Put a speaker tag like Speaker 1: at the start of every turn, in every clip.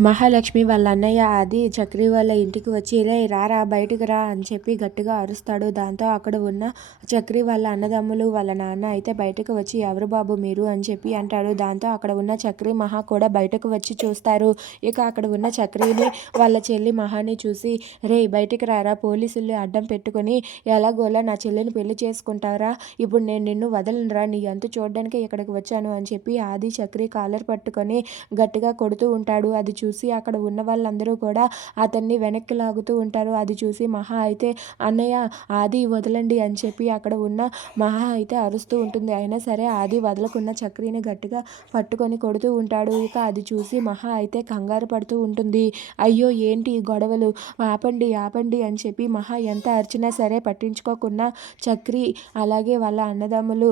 Speaker 1: మహాలక్ష్మి వాళ్ళ అన్నయ్య ఆది చక్రి వాళ్ళ ఇంటికి వచ్చి రే రారా బయటికి రా అని చెప్పి గట్టిగా అరుస్తాడు. దాంతో అక్కడ ఉన్న చక్రి వాళ్ళ అన్నదమ్ములు వాళ్ళ నాన్న అయితే బయటకు వచ్చి ఎవరు బాబు మీరు? అని చెప్పి అంటాడు. దాంతో అక్కడ ఉన్న చక్రి మహా కూడా బయటకు వచ్చి చూస్తారు. ఇక అక్కడ ఉన్న చక్రిని వాళ్ళ చెల్లి మహాని చూసి రే బయటికి రారా పోలీసులు అడ్డం పెట్టుకొని ఎలాగోలా నా చెల్లిని పెళ్ళి చేసుకుంటారా ఇప్పుడు నేను నిన్ను వదలనురా నీ అంతు చూడడానికి ఇక్కడికి వచ్చాను అని చెప్పి ఆది చక్రి కాలర్ పట్టుకొని గట్టిగా కొడుతూ ఉంటాడు. అది చూ చూసి అక్కడ ఉన్న వాళ్ళందరూ కూడా అతన్ని వెనక్కి లాగుతూ ఉంటారు. అది చూసి మహా అయితే అన్నయ్య ఆది వదలండి అని చెప్పి అక్కడ ఉన్న మహా అయితే అరుస్తూ ఉంటుంది. అయినా సరే ఆది వదలకున్న చక్రిని గట్టిగా పట్టుకొని కొడుతూ ఉంటాడు. ఇక అది చూసి మహా అయితే కంగారు పడుతూ ఉంటుంది. అయ్యో ఏంటి గొడవలు? ఆపండి ఆపండి అని చెప్పి మహా ఎంత అరిచినా సరే పట్టించుకోకుండా చక్రి అలాగే వాళ్ళ అన్నదమ్ములు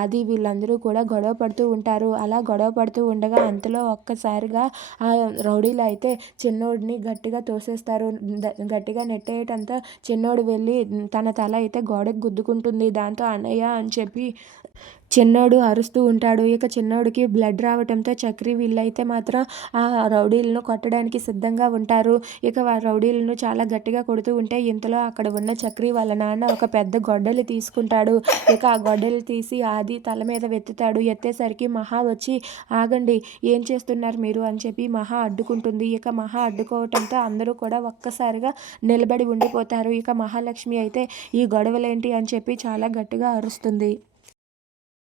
Speaker 1: ఆది వీళ్ళందరూ కూడా గొడవ పడుతూ ఉంటారు. అలా గొడవ పడుతూ ఉండగా అంతలో ఒక్కసారిగా ఆ రౌడీలు అయితే చిన్నోడిని గట్టిగా తోసేస్తారు. గట్టిగా నెట్టేయటంతా చిన్నోడు వెళ్ళి తన తల అయితే గోడకు గుద్దుకుంటుంది. దాంతో అన్నయ్య అని చెప్పి చిన్నోడు అరుస్తూ ఉంటాడు. ఇక చిన్నోడికి బ్లడ్ రావటంతో చక్రి వీళ్ళైతే మాత్రం ఆ రౌడీలను కొట్టడానికి సిద్ధంగా ఉంటారు. ఇక ఆ రౌడీలను చాలా గట్టిగా కొడుతూ ఉంటే ఇంతలో అక్కడ ఉన్న చక్రి వాళ్ళ నాన్న ఒక పెద్ద గొడ్డలి తీసుకుంటాడు. ఇక ఆ గొడ్డలి తీసి ఆది తల మీద వెత్తుతాడు. ఎత్తేసరికి మహా వచ్చి ఆగండి ఏం చేస్తున్నారు మీరు? అని చెప్పి మహా అడ్డుకుంటుంది. ఇక మహా అడ్డుకోవటంతో అందరూ కూడా ఒక్కసారిగా నిలబడి ఉండిపోతారు. ఇక మహాలక్ష్మి అయితే ఈ గొడవలేంటి? అని చెప్పి చాలా గట్టిగా అరుస్తుంది.